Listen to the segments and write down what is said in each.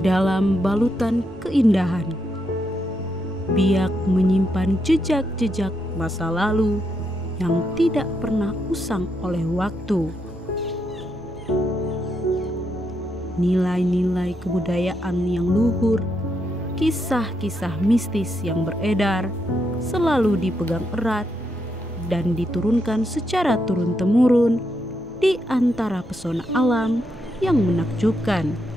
dalam balutan keindahan. Biak menyimpan jejak-jejak masa lalu yang tidak pernah usang oleh waktu. Nilai-nilai kebudayaan yang luhur, kisah-kisah mistis yang beredar, selalu dipegang erat dan diturunkan secara turun-temurun di antara pesona alam yang menakjubkan.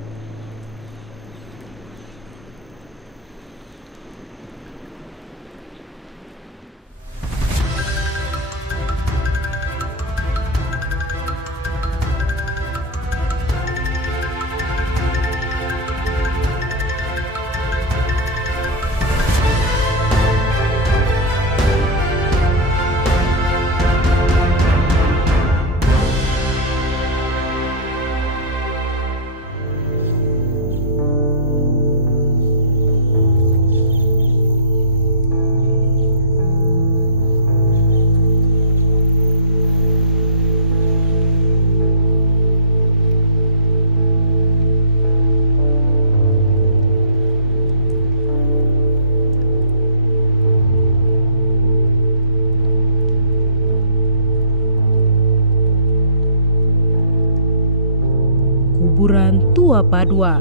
Kuburan Tua Padua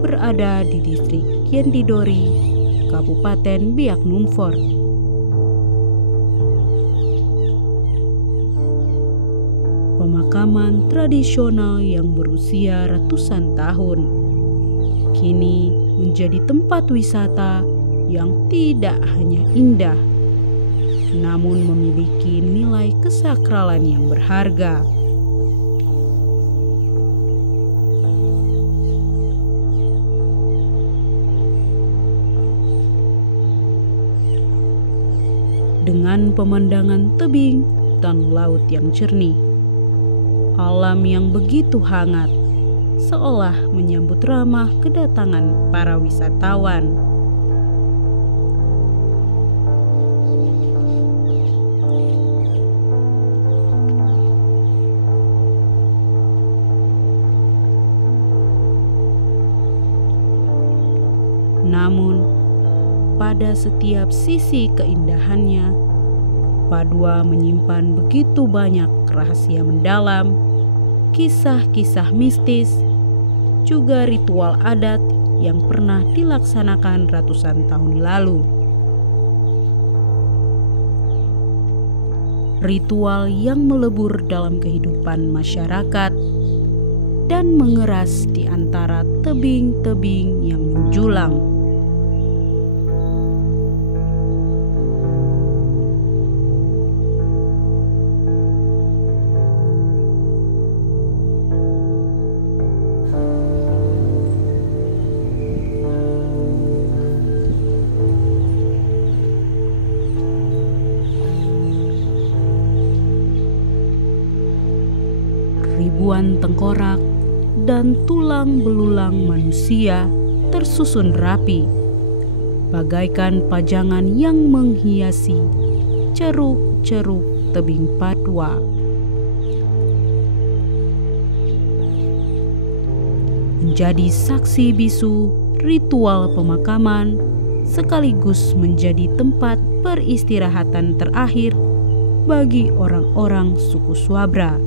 berada di distrik Kendidori, Kabupaten Biak Numfor. Pemakaman tradisional yang berusia ratusan tahun kini menjadi tempat wisata yang tidak hanya indah, namun memiliki nilai kesakralan yang berharga. Dengan pemandangan tebing dan laut yang jernih, alam yang begitu hangat, seolah menyambut ramah kedatangan para wisatawan. Namun, pada setiap sisi keindahannya, Padua menyimpan begitu banyak rahasia mendalam, kisah-kisah mistis, juga ritual adat yang pernah dilaksanakan ratusan tahun lalu. Ritual yang melebur dalam kehidupan masyarakat dan mengeras di antara tebing-tebing yang menjulang. Ribuan tengkorak dan tulang belulang manusia tersusun rapi, bagaikan pajangan yang menghiasi ceruk-ceruk tebing Padua. Menjadi saksi bisu ritual pemakaman, sekaligus menjadi tempat peristirahatan terakhir bagi orang-orang suku Swabra.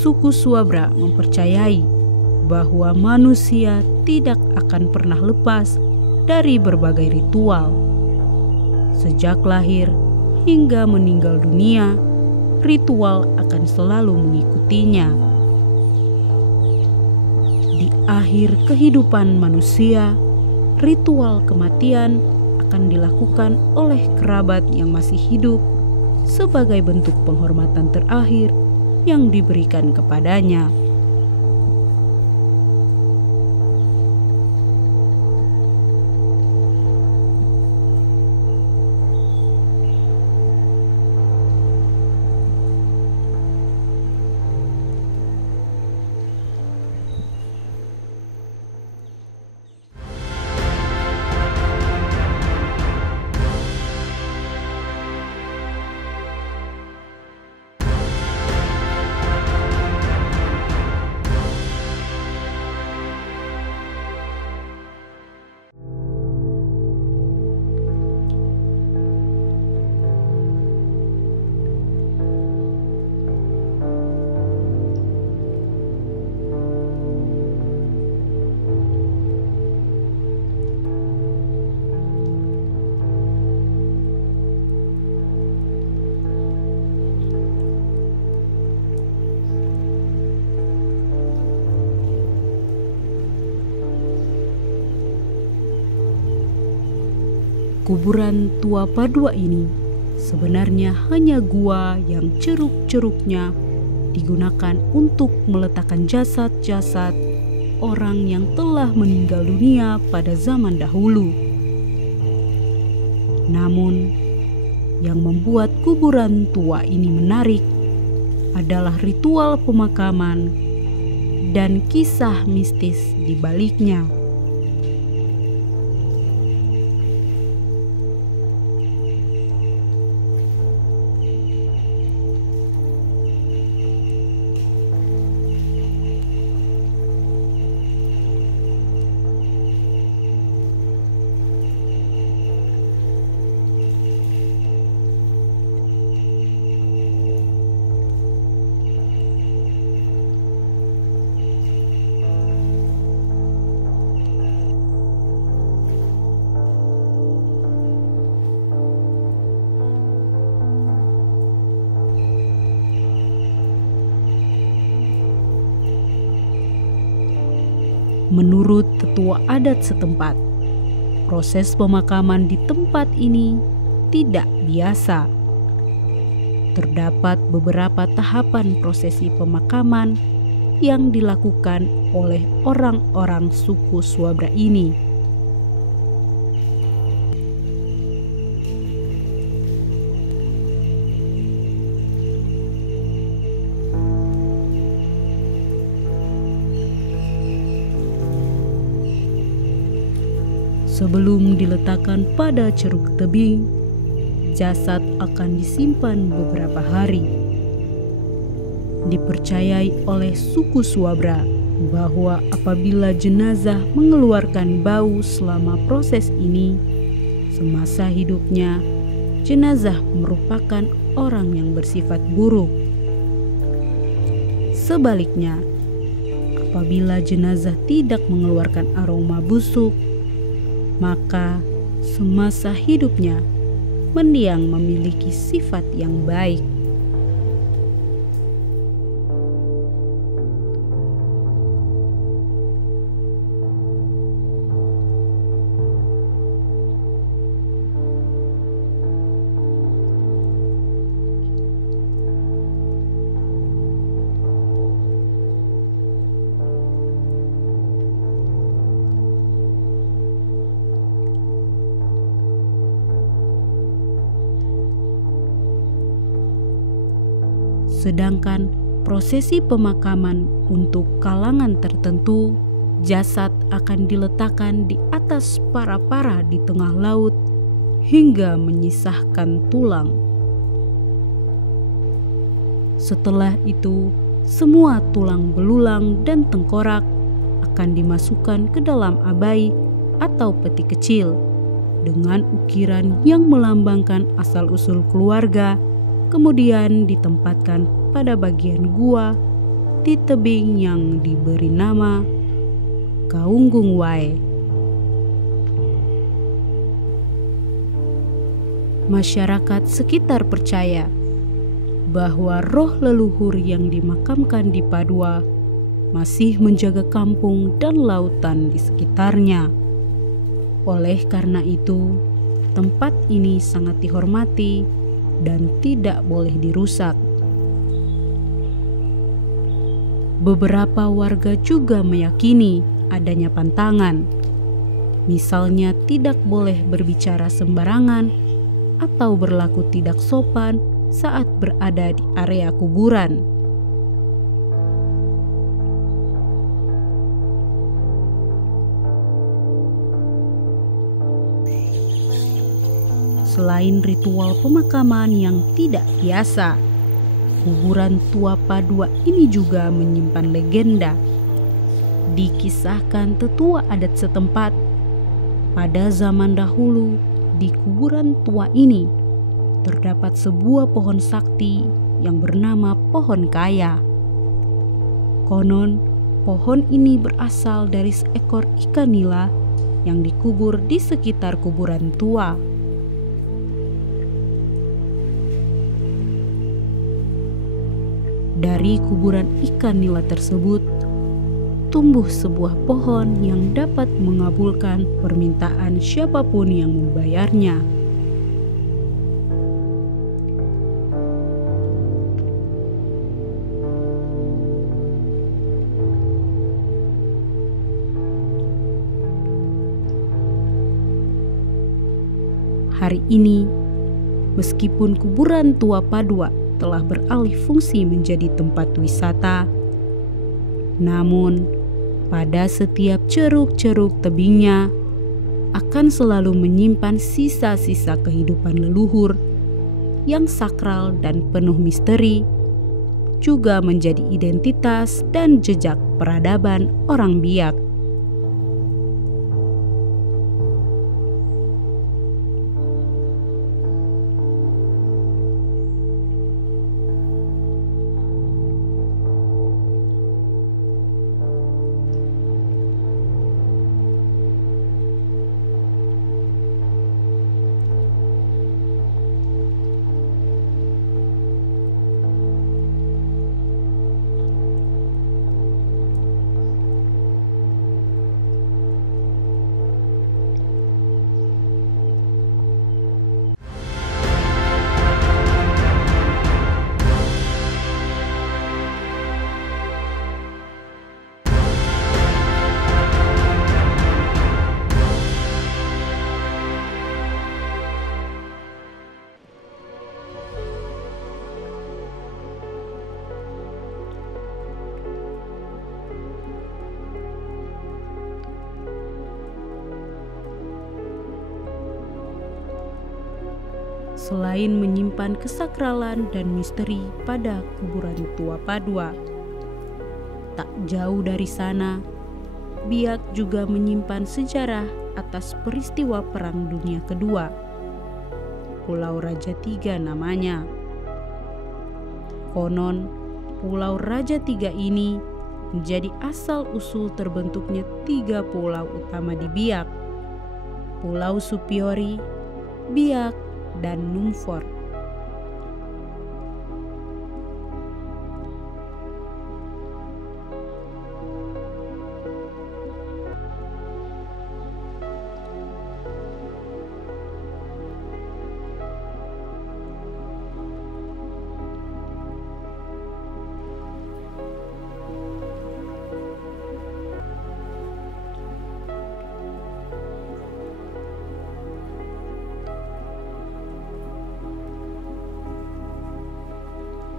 Suku Swabra mempercayai bahwa manusia tidak akan pernah lepas dari berbagai ritual. Sejak lahir hingga meninggal dunia, ritual akan selalu mengikutinya. Di akhir kehidupan manusia, ritual kematian akan dilakukan oleh kerabat yang masih hidup sebagai bentuk penghormatan terakhir yang diberikan kepadanya. Kuburan tua Padua ini sebenarnya hanya gua yang ceruk-ceruknya digunakan untuk meletakkan jasad-jasad orang yang telah meninggal dunia pada zaman dahulu. Namun, yang membuat kuburan tua ini menarik adalah ritual pemakaman dan kisah mistis di baliknya. Menurut tetua adat setempat, proses pemakaman di tempat ini tidak biasa. Terdapat beberapa tahapan prosesi pemakaman yang dilakukan oleh orang-orang suku Swabra ini. Sebelum diletakkan pada ceruk tebing, jasad akan disimpan beberapa hari. Dipercayai oleh suku Swabra bahwa apabila jenazah mengeluarkan bau selama proses ini, semasa hidupnya, jenazah merupakan orang yang bersifat buruk. Sebaliknya, apabila jenazah tidak mengeluarkan aroma busuk, maka semasa hidupnya mendiang memiliki sifat yang baik. Sedangkan prosesi pemakaman untuk kalangan tertentu, jasad akan diletakkan di atas para-para di tengah laut hingga menyisahkan tulang. Setelah itu, semua tulang belulang dan tengkorak akan dimasukkan ke dalam abai atau peti kecil dengan ukiran yang melambangkan asal-usul keluarga, kemudian ditempatkan pada bagian gua di tebing yang diberi nama Kaunggung Wae. Masyarakat sekitar percaya bahwa roh leluhur yang dimakamkan di Padua masih menjaga kampung dan lautan di sekitarnya. Oleh karena itu, tempat ini sangat dihormati dan tidak boleh dirusak. Beberapa warga juga meyakini adanya pantangan, misalnya tidak boleh berbicara sembarangan atau berlaku tidak sopan saat berada di area kuburan. Selain ritual pemakaman yang tidak biasa, kuburan tua Padua ini juga menyimpan legenda. Dikisahkan tetua adat setempat, pada zaman dahulu di kuburan tua ini terdapat sebuah pohon sakti yang bernama pohon kaya. Konon, pohon ini berasal dari seekor ikan nila yang dikubur di sekitar kuburan tua. Dari kuburan ikan nila tersebut, tumbuh sebuah pohon yang dapat mengabulkan permintaan siapapun yang membayarnya. Hari ini, meskipun kuburan tua Padua telah beralih fungsi menjadi tempat wisata, namun pada setiap ceruk-ceruk tebingnya akan selalu menyimpan sisa-sisa kehidupan leluhur yang sakral dan penuh misteri, juga menjadi identitas dan jejak peradaban orang Biak. Selain menyimpan kesakralan dan misteri pada kuburan tua Padua, tak jauh dari sana, Biak juga menyimpan sejarah atas peristiwa Perang Dunia Kedua. Pulau Raja Tiga namanya. Konon, Pulau Raja Tiga ini menjadi asal-usul terbentuknya 3 pulau utama di Biak: Pulau Supiori, Biak, dan Numfor.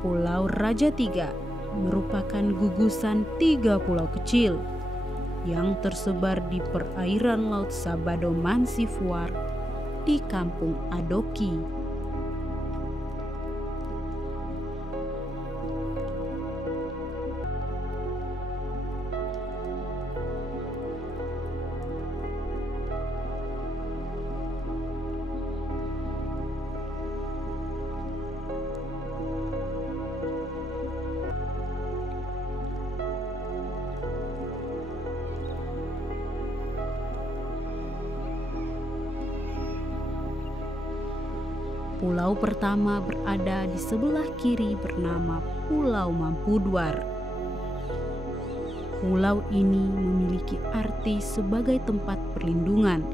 Pulau Raja Tiga merupakan gugusan 3 pulau kecil yang tersebar di perairan Laut Sabado Mansifuar di Kampung Adoki. Pulau pertama berada di sebelah kiri bernama Pulau Mampuduar. Pulau ini memiliki arti sebagai tempat perlindungan.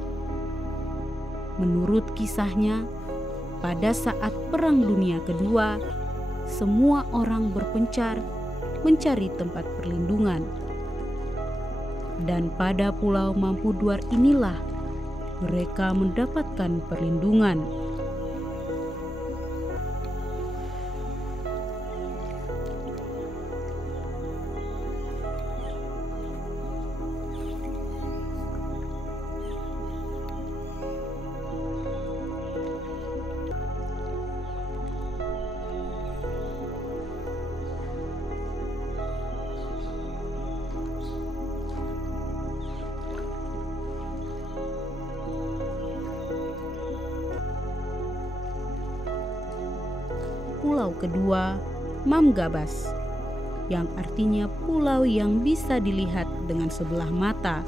Menurut kisahnya, pada saat Perang Dunia Kedua, semua orang berpencar mencari tempat perlindungan. Dan pada Pulau Mampuduar inilah mereka mendapatkan perlindungan. Pulau kedua, Mamgabas, yang artinya pulau yang bisa dilihat dengan sebelah mata,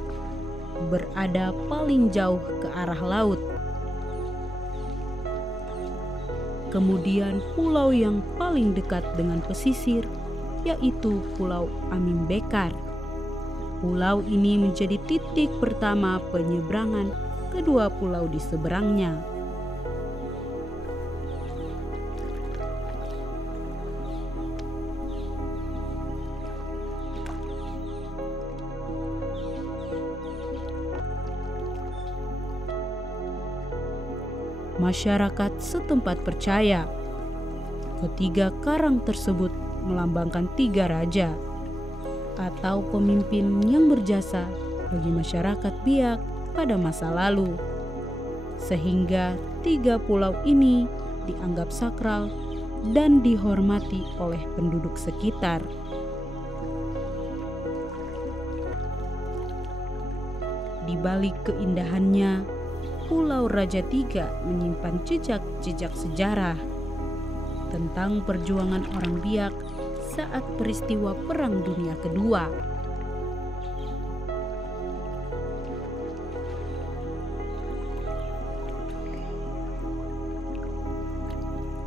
berada paling jauh ke arah laut. Kemudian pulau yang paling dekat dengan pesisir, yaitu Pulau Amimbekar. Pulau ini menjadi titik pertama penyeberangan kedua pulau di seberangnya. Masyarakat setempat percaya ketiga karang tersebut melambangkan tiga raja atau pemimpin yang berjasa bagi masyarakat Biak pada masa lalu, sehingga tiga pulau ini dianggap sakral dan dihormati oleh penduduk sekitar. Di balik keindahannya, Pulau Raja Tiga menyimpan jejak-jejak sejarah tentang perjuangan orang Biak saat peristiwa Perang Dunia Kedua.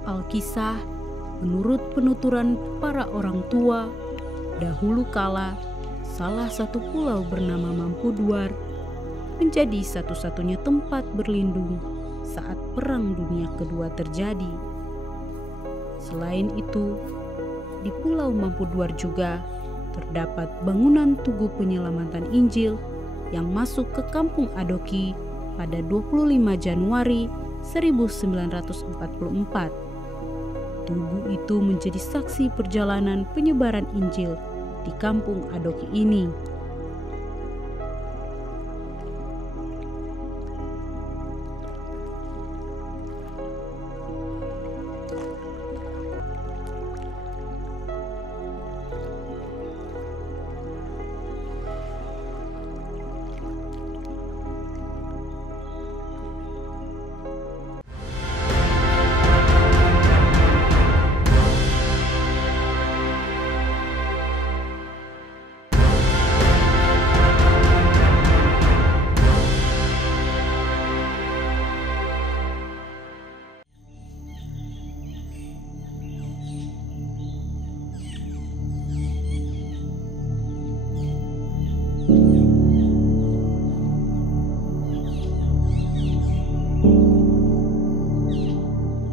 Alkisah, menurut penuturan para orang tua, dahulu kala salah satu pulau bernama Mampuduar menjadi satu-satunya tempat berlindung saat Perang Dunia Kedua terjadi. Selain itu, di Pulau Mampuduar juga terdapat bangunan Tugu Penyelamatan Injil yang masuk ke Kampung Adoki pada 25 Januari 1944. Tugu itu menjadi saksi perjalanan penyebaran Injil di Kampung Adoki ini.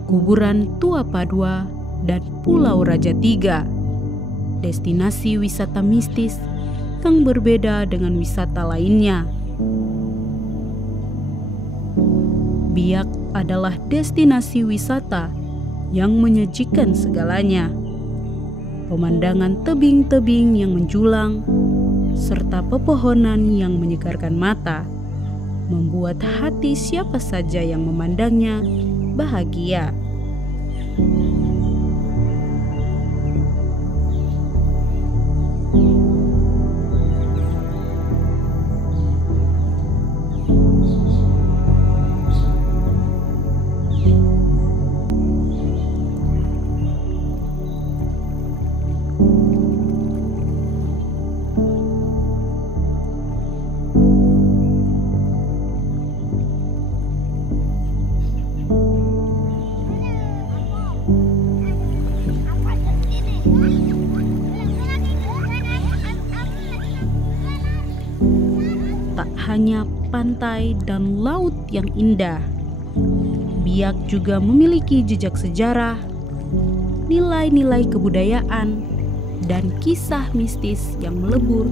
Kuburan Tua Padua dan Pulau Raja Tiga, destinasi wisata mistis yang berbeda dengan wisata lainnya. Biak adalah destinasi wisata yang menyajikan segalanya. Pemandangan tebing-tebing yang menjulang serta pepohonan yang menyegarkan mata membuat hati siapa saja yang memandangnya bahagia. Tak hanya pantai dan laut yang indah, Biak juga memiliki jejak sejarah, nilai-nilai kebudayaan, dan kisah mistis yang melebur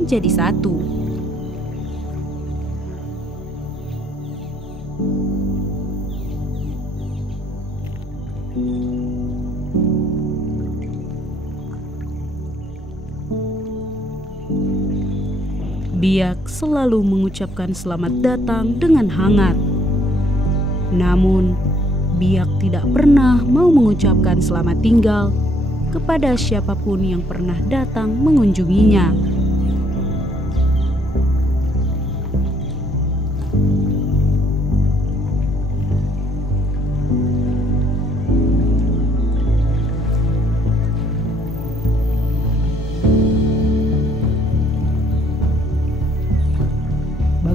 menjadi satu. Biak selalu mengucapkan selamat datang dengan hangat. Namun, Biak tidak pernah mau mengucapkan selamat tinggal kepada siapapun yang pernah datang mengunjunginya.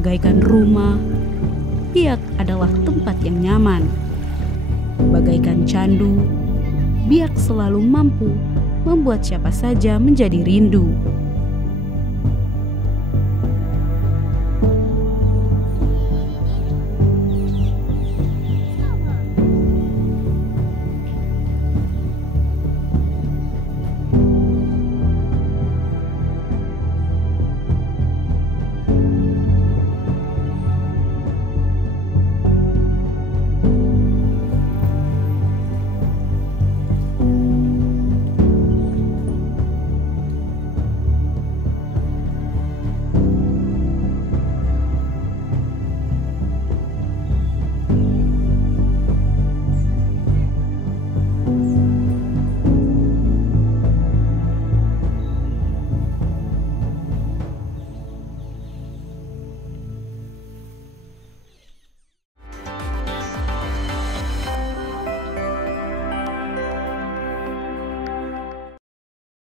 Bagaikan rumah, Biak adalah tempat yang nyaman. Bagaikan candu, Biak selalu mampu membuat siapa saja menjadi rindu.